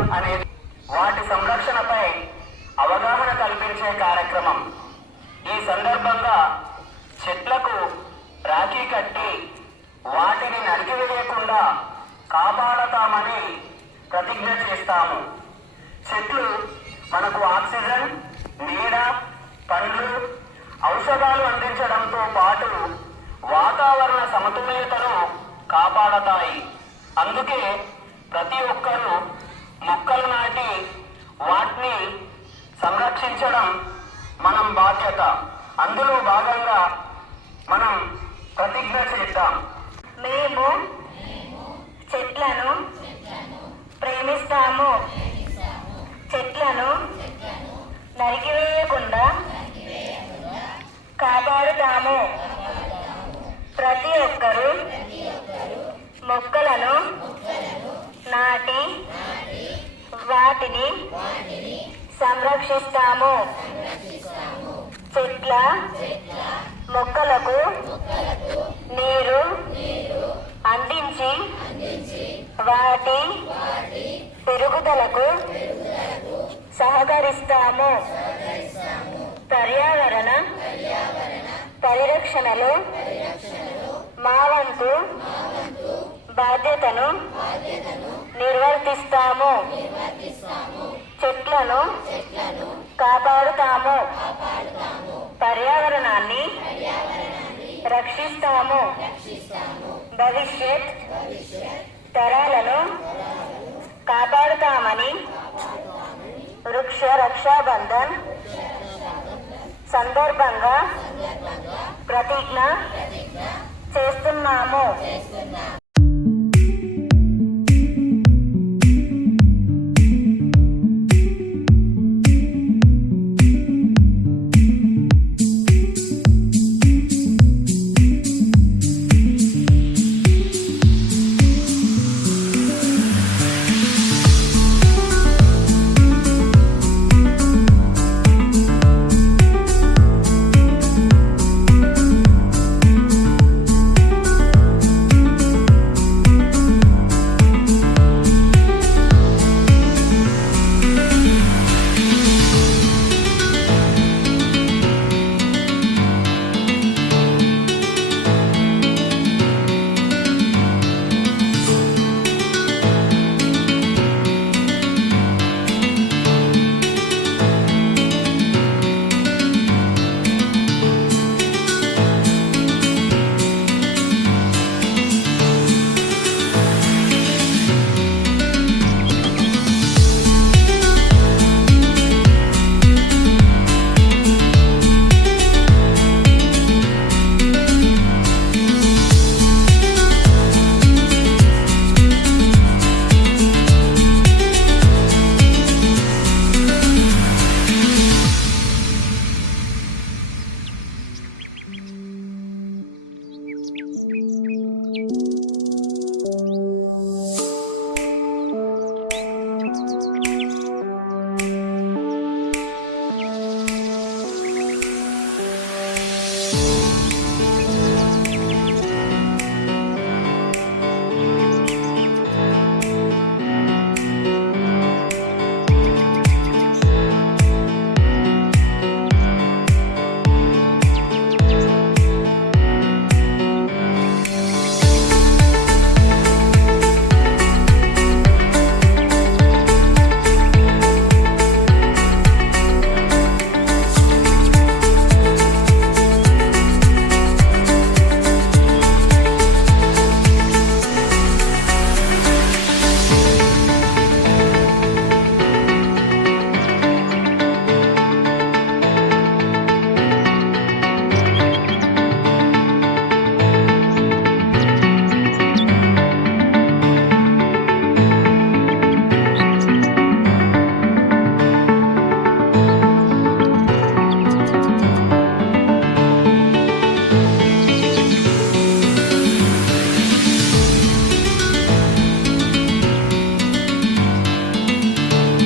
చేయడం అనేది వాటి సంరక్షణపై అవగాహన కల్పించే కార్యక్రమం. ఈ సందర్భంగా చెట్లకు రాఖీ కట్టి వాటిని నరికివేయకుండా కాపాడతామని ప్రతిజ్ఞ చేస్తాము. చెట్లు మనకు ఆక్సిజన్, నీడ, పండ్లు, ఔషధాలు అందించడంతో పాటు వాతావరణ సమతుల్యతను కాపాడతాయి. అందుకే ప్రతి ఒక్కరూ మొక్కలు నాటి వాటిని సంరక్షించడం మనం బాధ్యత. అందులో భాగంగా మనం ప్రతిజ్ఞ చేద్దాం. మేము చెట్లను ప్రేమిస్తాము. చెట్లను నరికివేయకుండా కాపాడుతాము. ప్రతి ఒక్కరూ మొక్కలను నాటి వాటిని సంరక్షిస్తాము. చెట్ల మొక్కలకు నీరు అందించి వాటి పెరుగుదలకు సహకరిస్తాము. పర్యావరణ పరిరక్షణలో మా వంతు బాధ్యతను నిర్వర్తిస్తాము. చెట్లను కాపాడుతాము. పర్యావరణాన్ని రక్షిస్తాము. భవిష్యత్ తరాలను కాపాడుతామని వృక్ష రక్షాబంధన్ సందర్భంగా ప్రతిజ్ఞ చేస్తున్నాము.